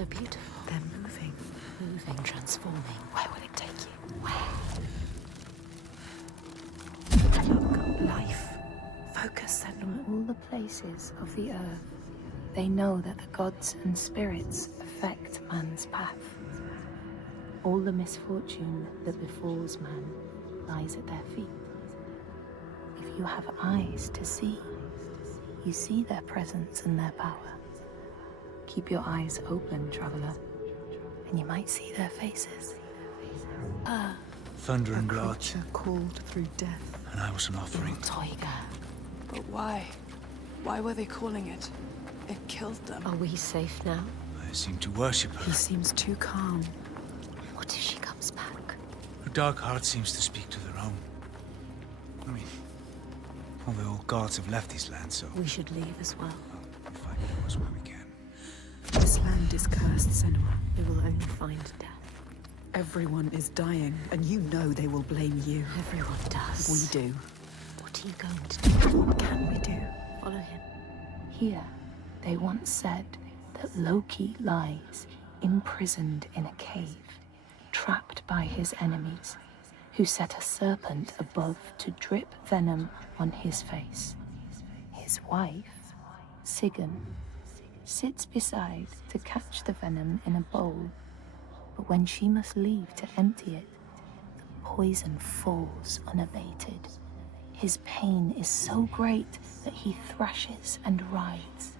so beautiful. They're moving. Moving, transforming. Where will it take you? Where? Look, life. Focus, Senua. All the places of the earth, they know that the gods and spirits affect man's path. All the misfortune that befalls man lies at their feet. If you have eyes to see, you see their presence and their power. Keep your eyes open, traveler, and you might see their faces. Thunder and blood, Creature called through death. and I was an offering. Tiger. But why? Why were they calling it? It killed them. Are we safe now? I seem to worship He her. seems too calm. What if she comes back? Her dark heart seems to speak to their own. I mean, all the old gods have left these lands, so We should leave as well. we find us where we can. This land is cursed, Senua. We will only find death. Everyone is dying, and you know they will blame you. Everyone does. We do. What are you going to do? What can we do? Follow him. Here, they once said that Loki lies imprisoned in a cave, trapped by his enemies, who set a serpent above to drip venom on his face. His wife, Sigyn, sits beside to catch the venom in a bowl, but when she must leave to empty it, the poison falls unabated. His pain is so great that he thrashes and writhes.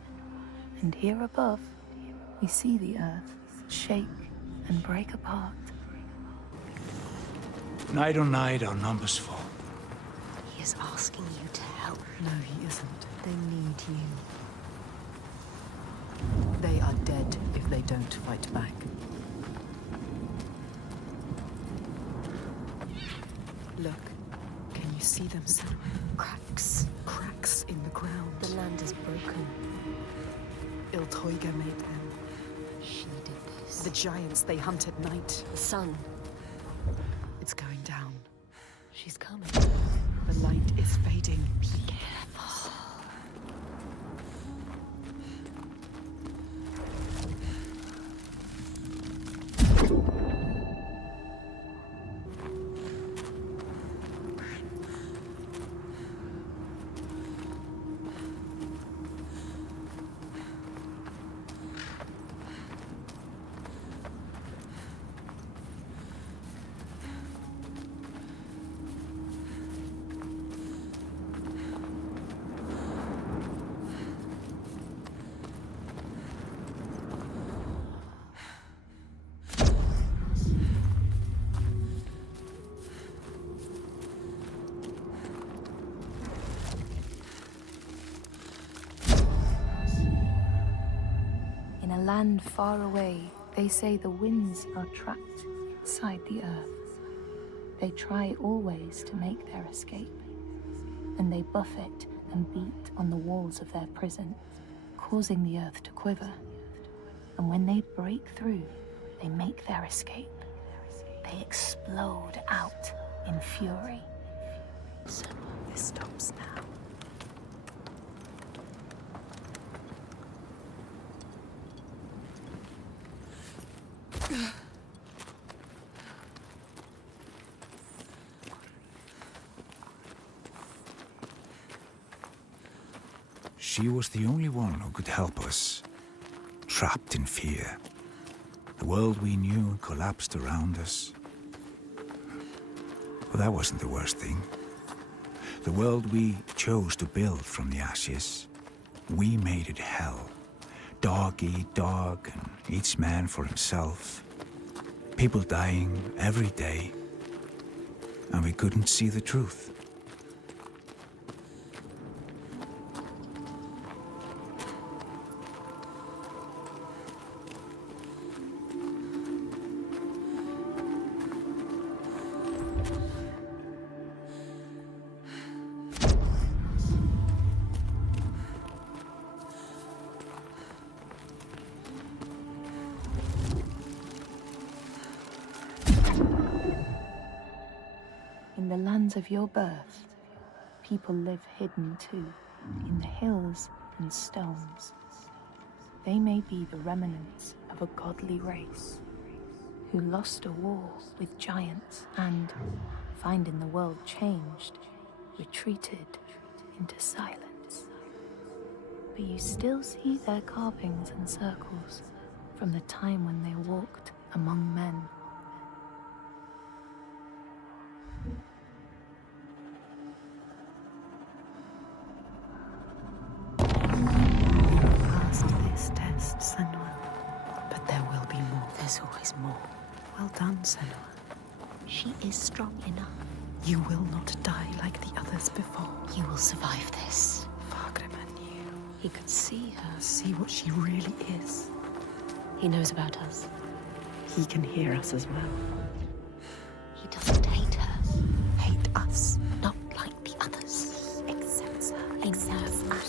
And here above, we see the earth shake and break apart. Night on night, our numbers fall. He is asking you to help. No, he isn't. They need you. They are dead if they don't fight back. Look, can you see them, Senua? Cracks. Cracks in the ground. The land is broken. Iltoiga made them. She did this. The giants they hunt at night. The sun. It's going down. She's coming. The light is fading. Be careful. In a land far away, they say the winds are trapped inside the earth. They try always to make their escape, and they buffet and beat on the walls of their prison, causing the earth to quiver. And when they break through, they make their escape. They explode out in fury. This stops now. She was the only one who could help us. Trapped in fear. The world we knew collapsed around us. But that wasn't the worst thing. The world we chose to build from the ashes, we made it hell. Dog eat dog, and each man for himself. People dying every day. And we couldn't see the truth. In the lands of your birth, people live hidden too, in the hills and stones. They may be the remnants of a godly race who lost a war with giants and, finding the world changed, retreated into silence. But you still see their carvings and circles from the time when they walked among men. Passed this test, Senua. But there will be more. There's always more. Well done, Senua. She is strong enough. You will not die like the others before. You will survive this. Fagreman knew. He could see her. See what she really is. He knows about us. He can hear us as well. He doesn't hate her. Hate us. Not like the others. He accepts her. He knows her.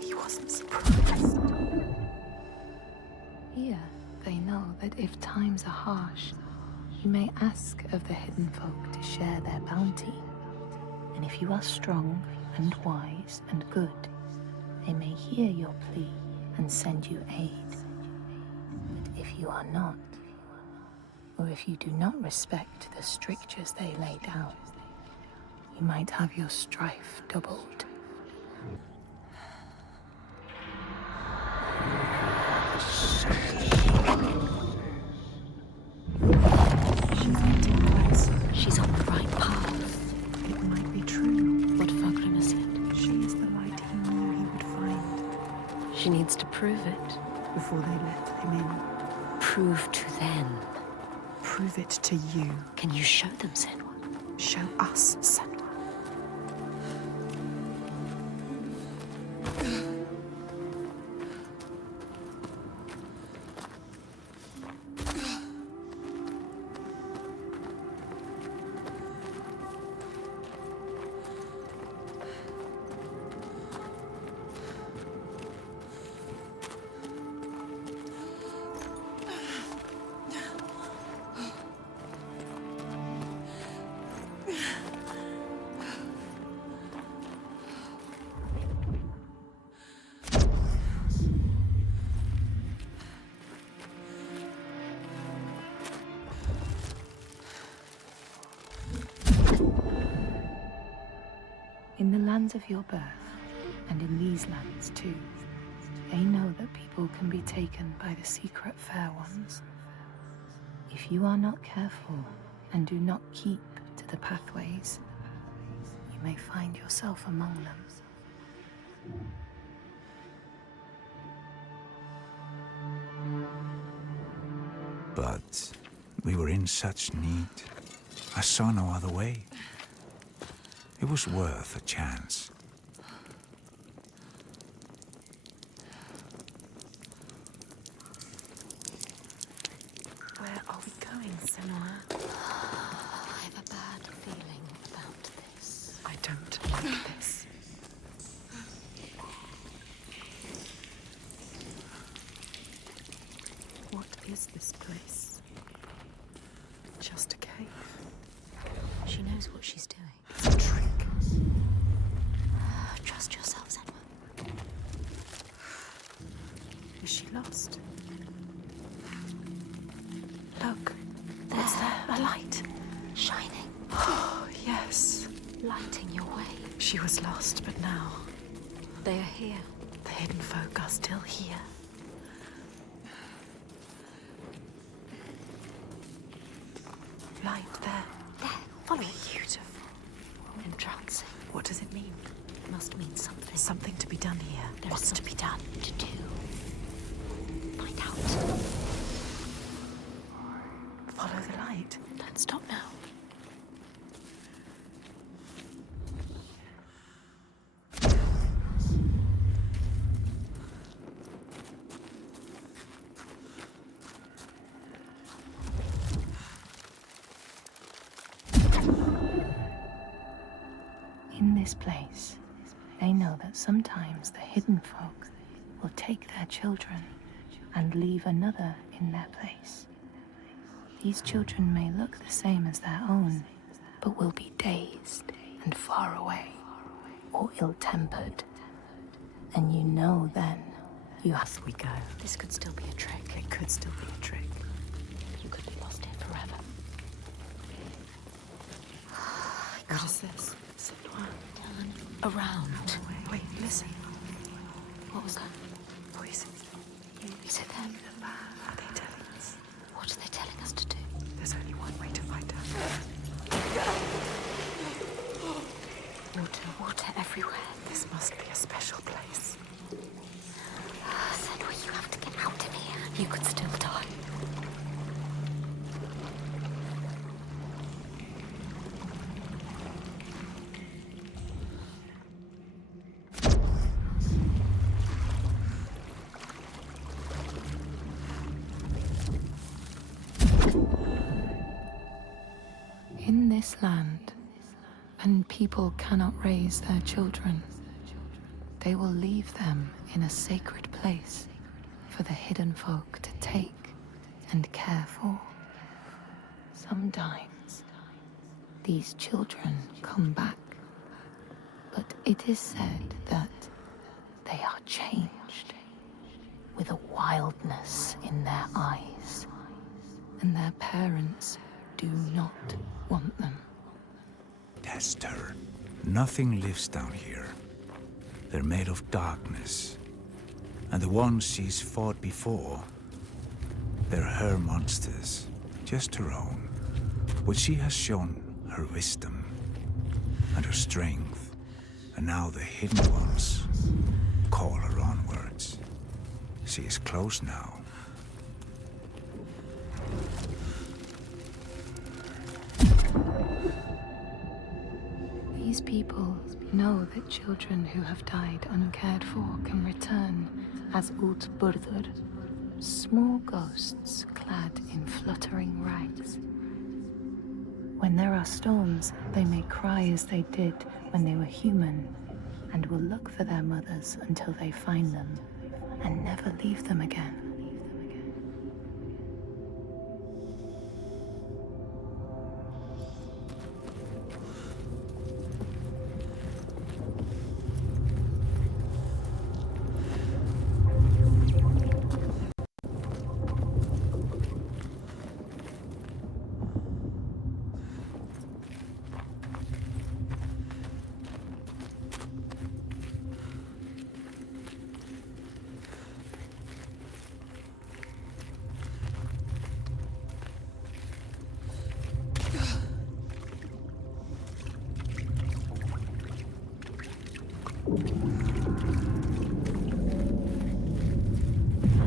He wasn't surprised. Here, they know that if times are harsh, you may ask of the hidden folk to share their bounty. And if you are strong and wise and good, they may hear your plea and send you aid. But if you are not, or if you do not respect the strictures they lay down, you might have your strife doubled. She's getting closer. She's on the right path. It might be true. What Fagrim has said. She is the light he knew he would find. She needs to prove it. Before they let him in. Prove to them. Prove it to you. Can you show them, Senua? Show us, Senua. In the lands of your birth, and in these lands too, they know that people can be taken by the secret fair ones. If you are not careful and do not keep to the pathways, you may find yourself among them. But we were in such need. I saw no other way. It was worth a chance. Where are we going, Senua? I have a bad feeling about this. I don't like this. What is this place? Just a cave. She knows what she's doing. It's a trick. Trust yourself, Senua. Is she lost? Look. What's there? A light. Shining. Oh, yes. Lighting your way. She was lost, but now They are here. the hidden folk are still here. Light there. There. Follow it. Beautiful. Entrancing. What does it mean? Must mean something. Something to be done here. There's What's to be done? To do. Find out. Follow the light. Don't stop now. In this place, they know that sometimes the hidden folk will take their children and leave another in their place. These children may look the same as their own, but will be dazed and far away, or ill-tempered. And you know then You ask we go. This could still be a trick. It could still be a trick. You could be lost here forever. What is this? Turn around. Wait, listen. What was that? Voices. Is it them? Are they telling us? What are they telling us to do? There's only one way to find out. Water everywhere. This must be a special place. Senua, you have to get out of here. You could still die. In this land, when people cannot raise their children, they will leave them in a sacred place for the hidden folk to take and care for. Sometimes, these children come back, but it is said that they are changed, with a wildness in their eyes, and their parents do not want them. Tester. Nothing lives down here. They're made of darkness. And the ones she's fought before, they're her monsters, just her own. But she has shown her wisdom and her strength. And now the hidden ones call her onwards. She is close now. These people know that children who have died uncared for can return as Utburður, small ghosts clad in fluttering rags. When there are storms, they may cry as they did when they were human, and will look for their mothers until they find them, and never leave them again.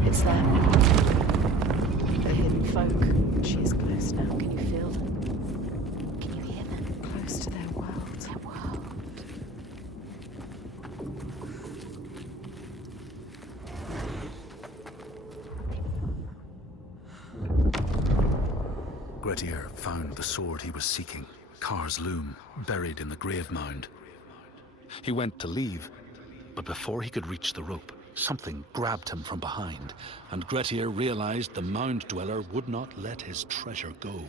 It's them. The hidden folk. She is close now. Can you feel them? Can you hear them? Close to their world. Their world. Grettir found the sword he was seeking, Kar's loom, buried in the grave mound. He went to leave, but before he could reach the rope, something grabbed him from behind, and Grettir realized the mound dweller would not let his treasure go.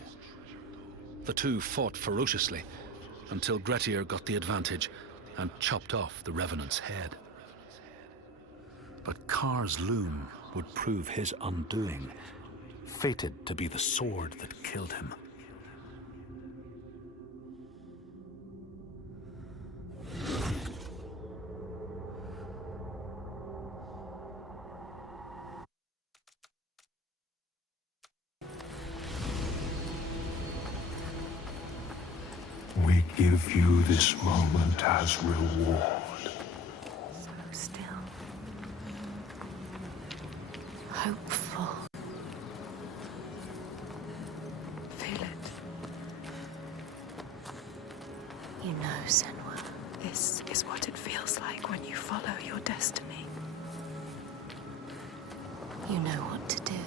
The two fought ferociously until Grettir got the advantage and chopped off the revenant's head. But Kar's loom would prove his undoing, fated to be the sword that killed him. We give you this moment as reward. So still. Hopeful. Feel it. You know, Senua. This is what it feels like when you follow your destiny. You know what to do.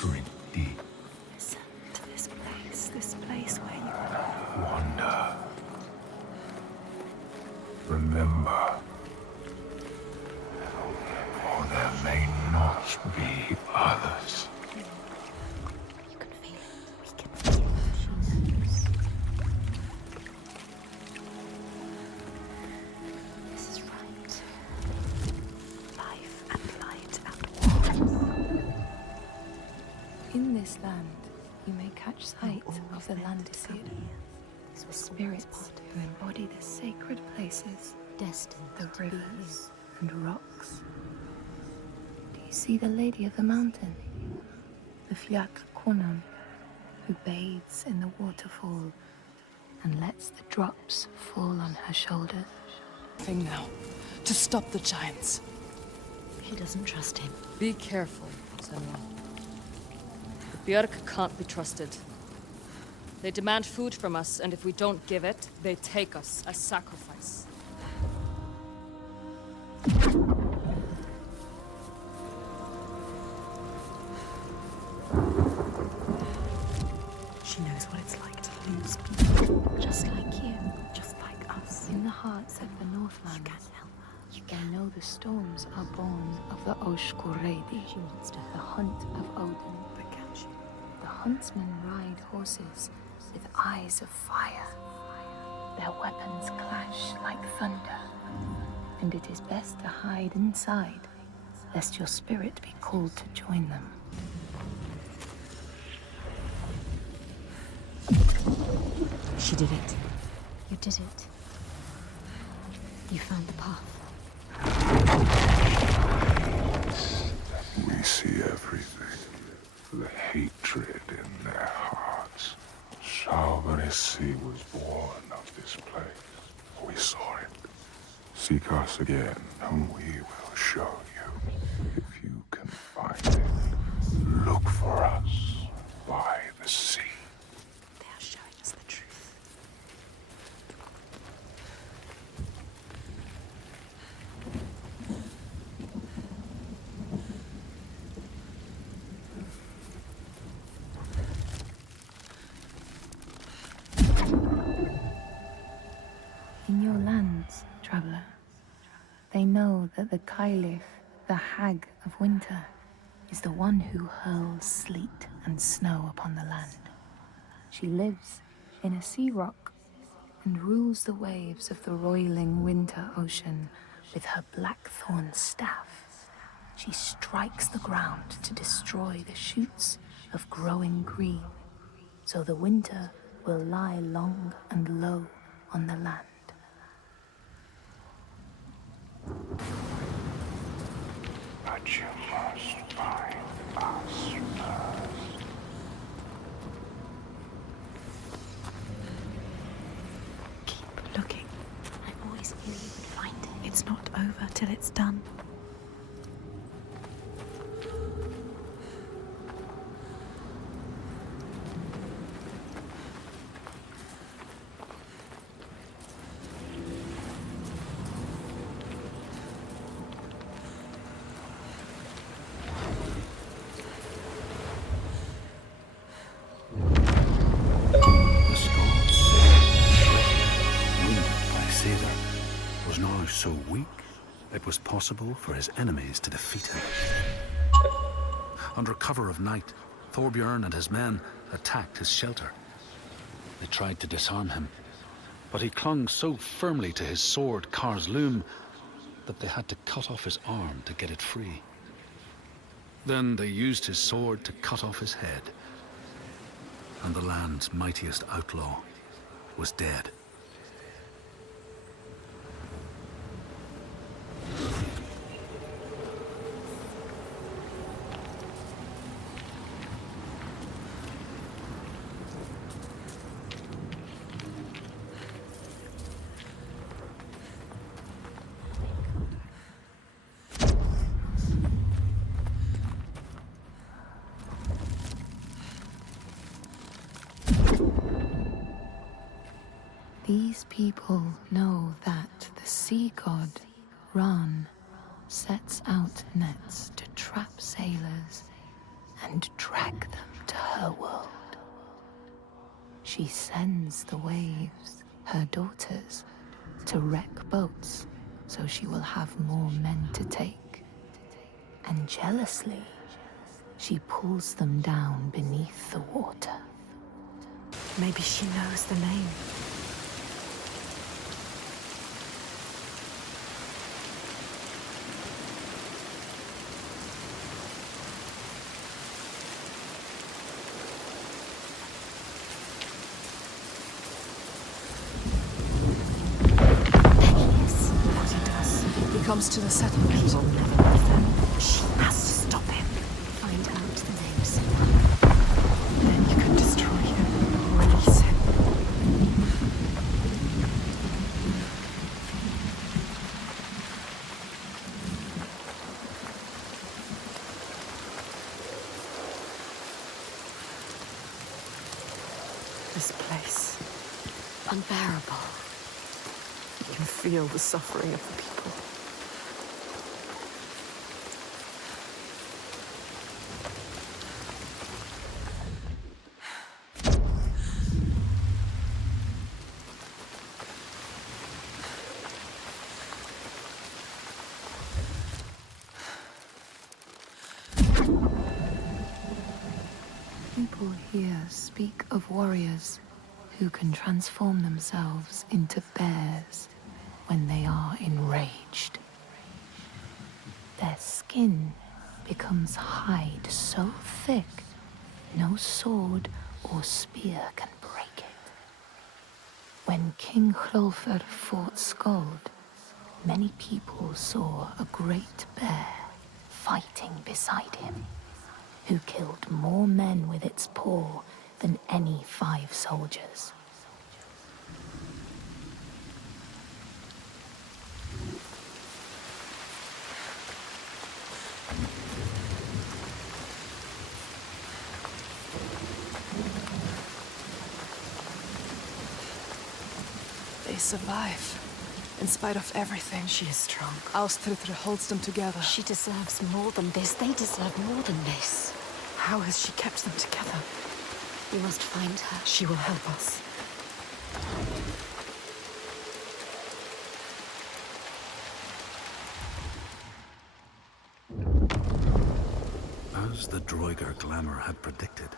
Drink deep. Listen to this place where you are. Wander. Remember. this land, you may catch sight of the landscape, the spirits who embody the sacred places, Destined the to be rivers and rocks. Do you see the Lady of the Mountain, the Fiak Kunan, who bathes in the waterfall and lets the drops fall on her shoulders? Thing now. To stop the giants. He doesn't trust him. Be careful, Senua. The Björk can't be trusted. They demand food from us, and if we don't give it, they take us as sacrifice. She knows what it's like to lose people. Just like you, Just like us. in the hearts of the Northlands. You can't help her. You They can. know the storms are born of the Oshkuredi, She wants to the hunt of Odin. But can she? The huntsmen ride horses with eyes of fire. Their weapons clash like thunder, and it is best to hide inside, lest your spirit be called to join them. She did it. You did it. You found the path. We see everything. The hatred in their hearts. Salvanisi was born of this place. We saw it. Seek us again, and we will show you. If you can find it, look for us by the sea. They are showing us the truth. In your lands, traveler, they know that the Caliph, the Hag of Winter, is the one who hurls sleet and snow upon the land. She lives in a sea rock and rules the waves of the roiling winter ocean with her blackthorn staff. She strikes the ground to destroy the shoots of growing green, so the winter will lie long and low on the land. But you must find us first. Keep looking. I always knew you would find it. It's not over till it's done. The Scots sailed, wounded by Caesar, was now so weak it was possible for his enemies to defeat him. Under cover of night, Thorbjorn and his men attacked his shelter. They tried to disarm him, but he clung so firmly to his sword, Kar's Loom, that they had to cut off his arm to get it free. Then they used his sword to cut off his head, and the land's mightiest outlaw was dead. These people know that the sea god, Ran, sets out nets to trap sailors and drag them to her world. She sends the waves, her daughters, to wreck boats so she will have more men to take. And jealously, she pulls them down beneath the water. Maybe she knows the name. comes to the settlement. He will never return. She has to stop him. Find out the names. Then you can destroy him. Release him. This place. Unbearable. You can feel the suffering of the people. People here speak of warriors who can transform themselves into bears when they are enraged. Their skin becomes hide so thick, no sword or spear can break it. When King Hrolfr fought Skuld, many people saw a great bear fighting beside him, who killed more men with its paw than any 5 soldiers. They survive. In spite of everything. She is strong. Austritr holds them together. She deserves more than this. They deserve more than this. How has she kept them together? We must find her. She will help us. As the Droigar glamour had predicted,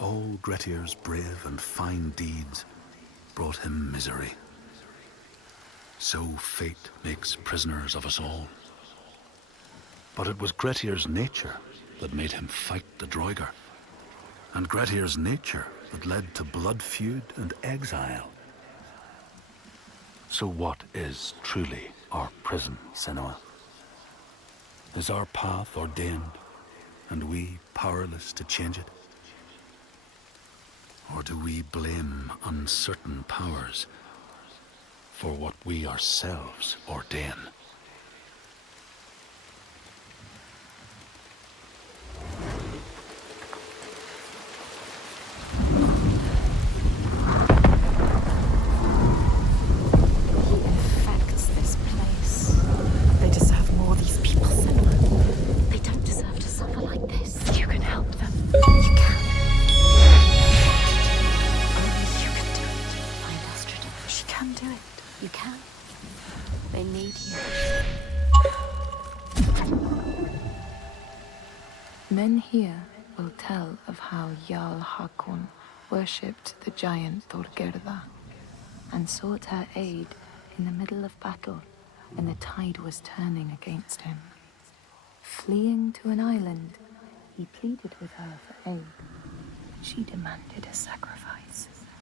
all Grettir's brave and fine deeds brought him misery. So fate makes prisoners of us all. But it was Grettir's nature that made him fight the Droigar, and Grettir's nature that led to blood feud and exile. So what is truly our prison, Senua? Is our path ordained, and we powerless to change it? Or do we blame uncertain powers for what we ourselves ordain? He infects this place. They deserve more, these people, Senua. They don't deserve to suffer like this. You can help them. You can. Only you can do it. Find Austritr. She can do it. You can. They need you. Men here will tell of how Jarl Hakon worshipped the giant Thorgerða and sought her aid in the middle of battle when the tide was turning against him. Fleeing to an island, he pleaded with her for aid. She demanded a sacrifice.